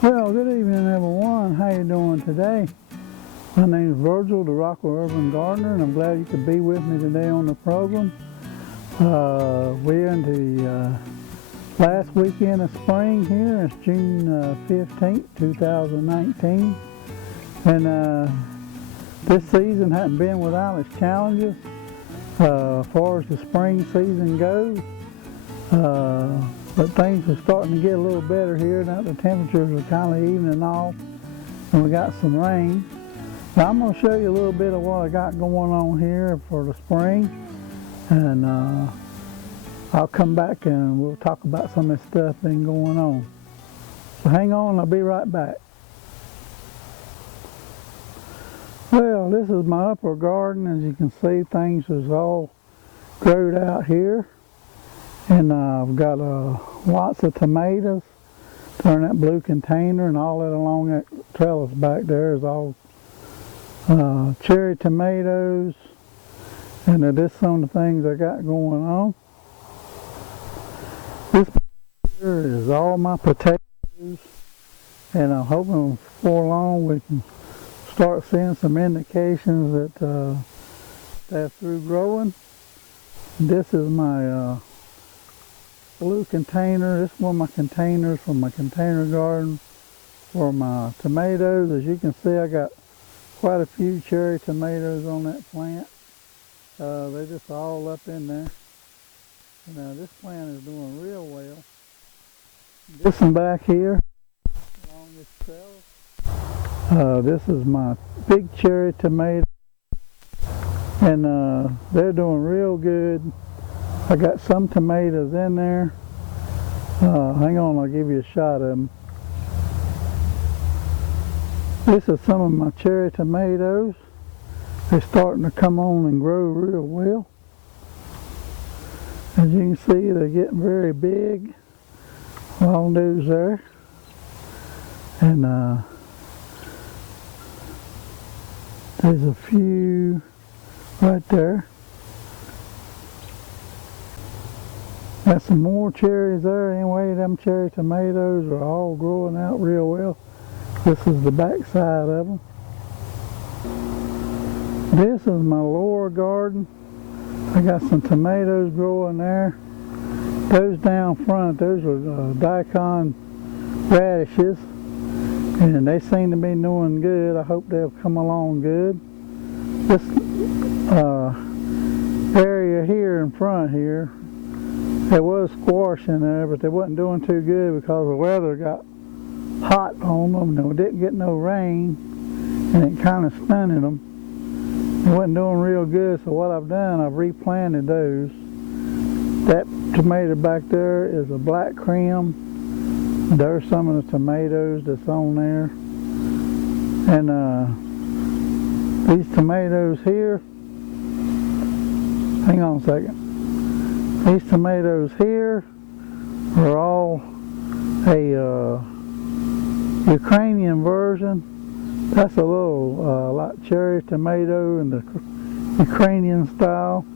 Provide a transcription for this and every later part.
Well, good evening, everyone. How you doing today? My name is Virgil, the Rockwell Urban Gardener, and I'm glad you could be with me today on the program. We're in the last weekend of spring here. It's June 15th, 2019. And this season hasn't been without its challenges as far as the spring season goes. But things are starting to get a little better here now. The temperatures are kind of evening off and we got some rain. Now I'm going to show you a little bit of what I got going on here for the spring, and I'll come back and we'll talk about some of the stuff that's been going on. So hang on, I'll be right back. Well, this is my upper garden. As you can see, things is all growed out here. And I've got lots of tomatoes. They're in that blue container, and all that along that trellis back there is all cherry tomatoes. And this is some of the things I got going on. This here is all my potatoes, and I'm hoping before long we can start seeing some indications that they're through growing. This is my blue container. This is one of my containers from my container garden for my tomatoes. As you can see, I got quite a few cherry tomatoes on that plant. They're just all up in there. And this plant is doing real well. This one back here along this trellis, this is my big cherry tomato, and they're doing real good. I got some tomatoes in there. Hang on, I'll give you a shot of them. This is some of my cherry tomatoes. They're starting to come on and grow real well. As you can see, they're getting very big. Long nose there. And there's a few right there. Got some more cherries there. Anyway, them cherry tomatoes are all growing out real well. This is the back side of them. This is my lower garden. I got some tomatoes growing there. Those down front, those are daikon radishes, and they seem to be doing good. I hope they'll come along good. This area here in front here, there was squash in there, but they wasn't doing too good because the weather got hot on them and we didn't get no rain, and it kind of stunted them. They wasn't doing real good, so what I've done, I've replanted those. That tomato back there is a black cream. There's some of the tomatoes that's on there. And these tomatoes here, hang on a second. These tomatoes here are all a Ukrainian version. That's a little like cherry tomato in the Ukrainian style.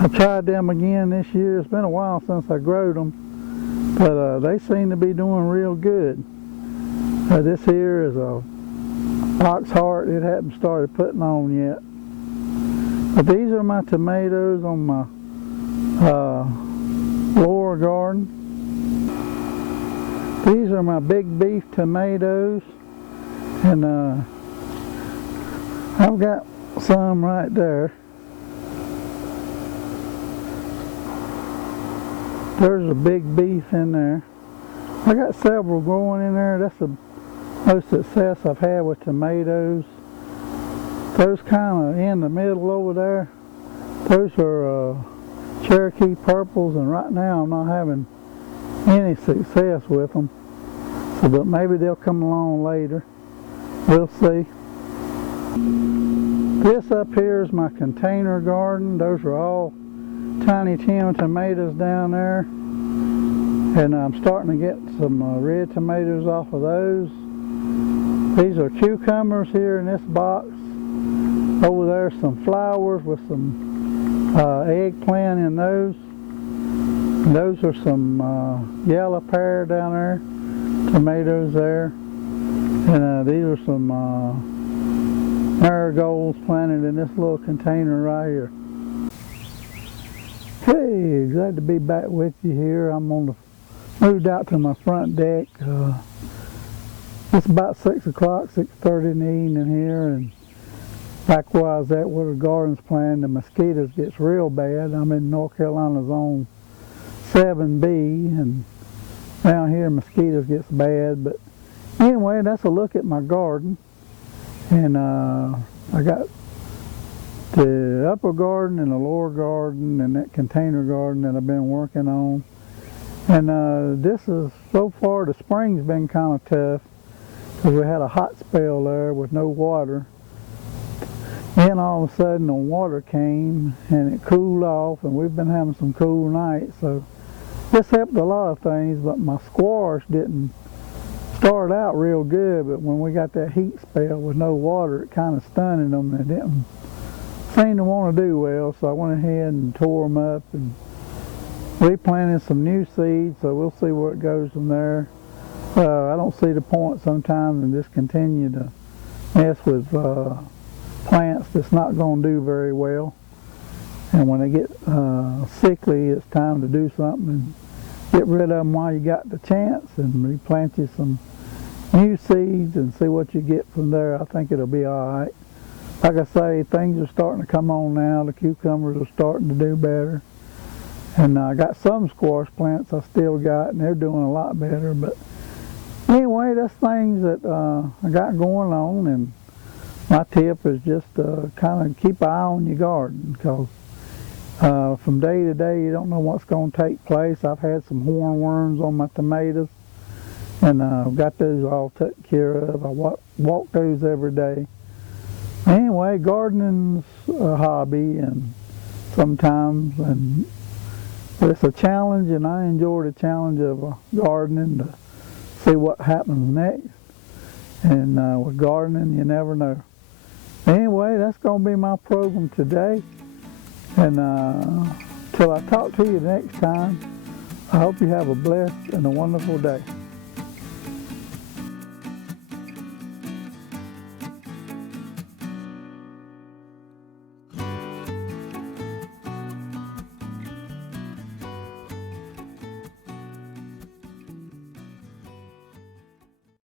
I tried them again this year. It's been a while since I growed them, but they seem to be doing real good. This here is a ox heart. It hadn't started putting on yet. But these are my tomatoes on my lower garden. These are my big beef tomatoes, and I've got some right there. There's a big beef in there. I got several growing in there. That's the most success I've had with tomatoes. Those kind of in the middle over there, those are Cherokee purples, and right now I'm not having any success with them. So, but maybe they'll come along later. We'll see. This up here is my container garden. Those are all Tiny Tim tomatoes down there, and I'm starting to get some red tomatoes off of those. These are cucumbers here in this box. Over there some flowers with some eggplant in those. Those are some yellow pear down there. tomatoes there. And these are some marigolds planted in this little container right here. Hey, glad to be back with you here. Moved out to my front deck. It's about 6 o'clock, 6:30 in the evening here, and back where I was at where the garden's planted, the mosquitoes gets real bad. I'm in North Carolina zone 7B, and down here mosquitoes gets bad. But anyway, that's a look at my garden. And I got the upper garden and the lower garden and that container garden that I've been working on. And this is, so far the spring's been kind of tough because we had a hot spell there with no water. Then all of a sudden the water came and it cooled off, and we've been having some cool nights. So this helped a lot of things, but my squash didn't start out real good. But when we got that heat spell with no water, it kind of stunned them. They didn't seem to want to do well, so I went ahead and tore them up and replanted some new seeds. So we'll see where it goes from there. I don't see the point sometimes in just continue to mess with plants that's not going to do very well. And when they get sickly, it's time to do something and get rid of them while you got the chance, and replant you some new seeds and see what you get from there. I think it'll be all right. Like I say, things are starting to come on now. The cucumbers are starting to do better. And I got some squash plants I still got, and they're doing a lot better. But anyway, that's things that I got going on, and my tip is just kind of keep an eye on your garden, because from day to day you don't know what's going to take place. I've had some hornworms on my tomatoes, and I've got those all taken care of. I walk those every day. Anyway, gardening's a hobby, and sometimes, but it's a challenge, and I enjoy the challenge of gardening to see what happens next. And with gardening, you never know. Anyway, that's going to be my program today. And till I talk to you next time, I hope you have a blessed and a wonderful day.